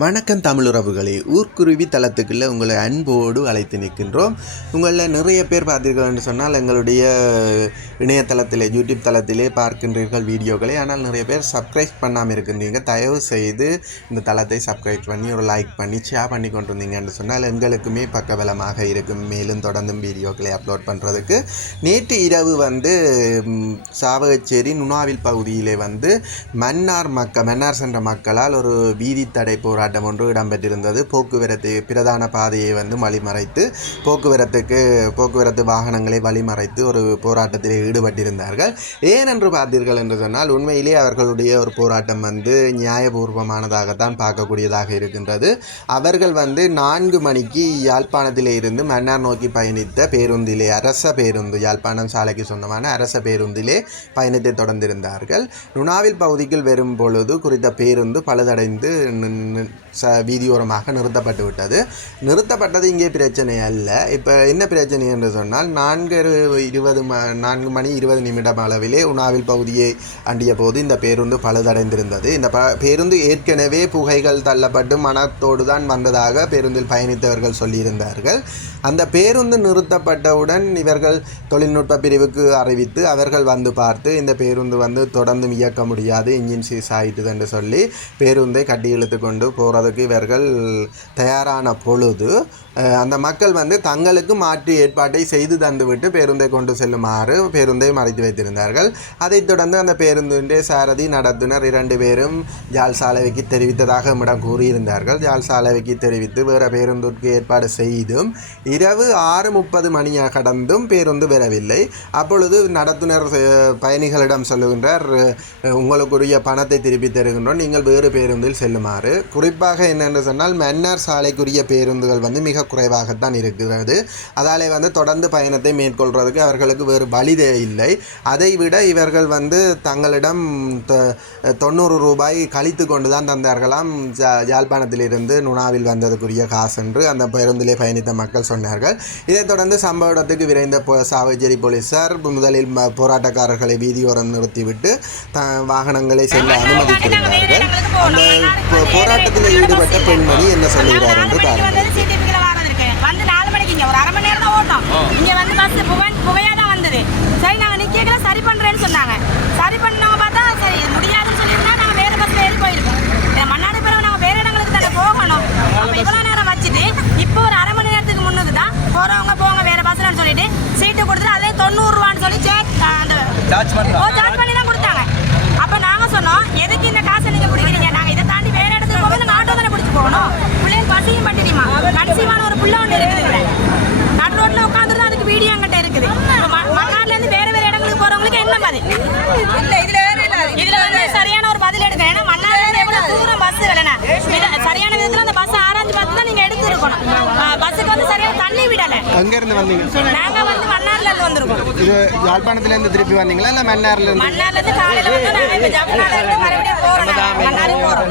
வணக்கம் தமிழுறவுகளே, ஊர்க்குருவி தளத்துக்குள்ளே உங்களை அன்போடு அழைத்து நிற்கின்றோம். உங்களில் நிறைய பேர் பார்த்தீர்கள் என்று சொன்னால் எங்களுடைய இணையதளத்திலே யூடியூப் தளத்திலே பார்க்கின்றீர்கள் வீடியோக்களை. ஆனால் நிறைய பேர் சப்ஸ்கிரைப் பண்ணாமல் இருக்கின்றீங்க. தயவு செய்து இந்த தளத்தை சப்ஸ்கிரைப் பண்ணி ஒரு லைக் பண்ணி ஷேர் பண்ணி கொண்டிருந்தீங்கன்னு சொன்னால் எங்களுக்குமே பக்கபலமாக இருக்கும். மேலும் தொடர்ந்தும் வீடியோக்களை அப்லோட் பண்ணுறதுக்கு. நேற்று இரவு சாவகச்சேரி நுணாவில் பகுதியிலே மன்னார் சென்ற மக்களால் ஒரு வீதி தடை போராட்டம் ஒன்று இடம்பெற்றிருந்தது. போக்குவரத்து பிரதான பாதையை வழிமறைத்து போக்குவரத்து வாகனங்களை வழிமறைத்து ஒரு போராட்டத்தில் ஈடுபட்டிருந்தார்கள். ஏனென்று பார்த்தீர்கள் என்று சொன்னால் உண்மையிலே அவர்களுடைய ஒரு போராட்டம் நியாயபூர்வமானதாகத்தான் பார்க்கக்கூடியதாக இருக்கின்றது. அவர்கள் 4 மணிக்கு யாழ்ப்பாணத்திலே இருந்து மன்னார் நோக்கி பயணித்த பேருந்திலே, அரச பேருந்து, யாழ்ப்பாணம் சாலைக்கு சொந்தமான அரச பேருந்திலே பயணத்தை தொடர்ந்திருந்தார்கள். நுணாவில் பகுதிக்குள் வரும் பொழுது குறித்த பேருந்து பழுதடைந்து வீதியோரமாக நிறுத்தப்பட்டது இங்கே பிரச்சனை அல்ல. இப்போ என்ன பிரச்சனை என்று சொன்னால் 4 மணி 20 நிமிடம் அளவிலே உணாவில் பகுதியை அண்டிய போது இந்த பேருந்து பழுதடைந்திருந்தது. இந்த பேருந்து ஏற்கனவே புகைகள் தள்ளப்பட்டு மனத்தோடு தான் வந்ததாக பேருந்தில் பயணித்தவர்கள் சொல்லியிருந்தார்கள். அந்த பேருந்து நிறுத்தப்பட்டவுடன் இவர்கள் தொழில்நுட்ப பிரிவுக்கு அறிவித்து அவர்கள் பார்த்து இந்த பேருந்து தொடர்ந்து இயக்க முடியாது, இன்ஜின் சீஸ் ஆகிட்டுது என்று சொல்லி பேருந்தை கட்டி இழுத்து கொண்டு போகிறதுக்கு இவர்கள் தயாரான பொழுது அந்த மக்கள் தங்களுக்கு மாற்று ஏற்பாட்டை செய்து தந்துவிட்டு பேருந்தை கொண்டு செல்லுமாறு பேருந்தை மறைத்து வைத்திருந்தார்கள். அதைத் தொடர்ந்து அந்த பேருந்திൻ്റെ சாரதி நடத்துனர் 2 பேரும் யாழ் சாலைக்கு தெரிவித்ததாக நம்மிடம் கூறியிருந்தார்கள். யாழ் சாலைக்கு தெரிவித்து வேறு பேருந்துக்கு ஏற்பாடு செய்தும் இரவு 6:30 மணியாக கடந்தும் பேருந்து வரவில்லை. அப்பொழுது நடத்துனர் பயணிகளிடம் சொல்லுகின்றார், உங்களுக்குரிய பணத்தை திருப்பி தருகின்றோம், நீங்கள் வேறு பேருந்தில் செல்லுமாறு. குறிப்பாக என்னென்று சொன்னால் மன்னார் சாலைக்குரிய பேருந்துகள் மிக குறைவாகத்தான் இருக்கிறது. அதாலே தொடர்ந்து பயணத்தை மேற்கொள்வதற்கு அவர்களுக்கு வேறு வழிதே இல்லை. அதைவிட இவர்கள் தங்களிடம் 90 ரூபாய் கழித்து கொண்டு தான் தந்தார்களாம் யாழ்ப்பாணத்திலிருந்து நுணாவில் வந்ததுக்குரிய காசு என்று அந்த பேருந்திலே பயணித்த மக்கள் சொன்னார்கள். இதைத் தொடர்ந்து சம்பவ இடத்துக்கு விரைந்த சாவகச்சேரி போலீசார் முதலில் போராட்டக்காரர்களை வீதியோரம் நிறுத்திவிட்டு வாகனங்களை செல்ல அனுமதித்திருந்தார்கள். அந்த போராட்டத்தில் ஈடுபட்ட பெண்மணி என்ன சொல்லுகிறார் என்று பாருங்கள். ஒரு அரை மணி நேரம் தான் ஓட்டோம். இங்கே பஸ் புகையாக தான் வந்தது. சரி, நாங்கள் நிற்கல சரி பண்ணுறேன்னு சொன்னாங்க. சரி பண்ணவங்க பார்த்தா சரி முடியாதுன்னு சொல்லியிருந்தா நாங்கள் வேறு பஸ்ஸில் ஏறி போயிருக்கோம். மன்னாடி பிறகு நாங்கள் வேறு இடங்களுக்கு தானே போகணும். அப்போ இவ்வளோ நேரம் வச்சுட்டு இப்போ ஒரு அரை மணி நேரத்துக்கு முன்னுக்கு தான் போகிறவங்க போங்க வேறு பஸ்ஸில்னு சொல்லிட்டு சீட்டு கொடுத்துட்டு அதே 90 ரூபான்னு சொல்லி சார்ஜ் பண்ணி தான் கொடுத்தாங்க. அப்போ நாங்கள் சொன்னோம், எதுக்கு இந்த காசை நீங்கள் பிடிக்கிறீங்க? நாங்கள் இதை தாண்டி வேறு இடத்துக்கு போகும்போது நாங்கள் ஆட்டோ தானே பிடிச்சி போகணும். பிள்ளைங்க பசியும் பட்டினியுமா கடைசியான ஒரு புள்ள ஒன்று இருக்குது. நடு ரோட்டில் உட்காந்துருந்தா அதுக்கு வீடியோ எங்கிட்ட இருக்குது. மன்னார்லேருந்து வேறு இடங்களுக்கு போகிறவங்களுக்கு என்ன பதில்? இதில் சரியான ஒரு பதில் எடுக்கணும். ஏன்னா மன்னார்லேருந்து எவ்வளோ தூரம் பஸ் இல்லைன்னா சரியான விதத்தில் அந்த பஸ் ஆராய்ச்சி பார்த்து தான் நீங்கள் எடுத்து இருக்கணும். பஸ்ஸுக்கு சரியாக தண்ணி விடலை. அங்கேருந்து வந்தீங்க? நாங்கள் மன்னார்லேருந்து வந்திருக்கோம். இது யாழ்ப்பாணத்துலேருந்து திருப்பி வந்தீங்களா இல்லை மன்னார்லேருந்து? மன்னார்லேருந்து காலையில் நாங்கள் இப்போ ஜப்னாலேருந்து மறுபடியும் போகிறோம். மன்னாருக்கு போகிறோம்.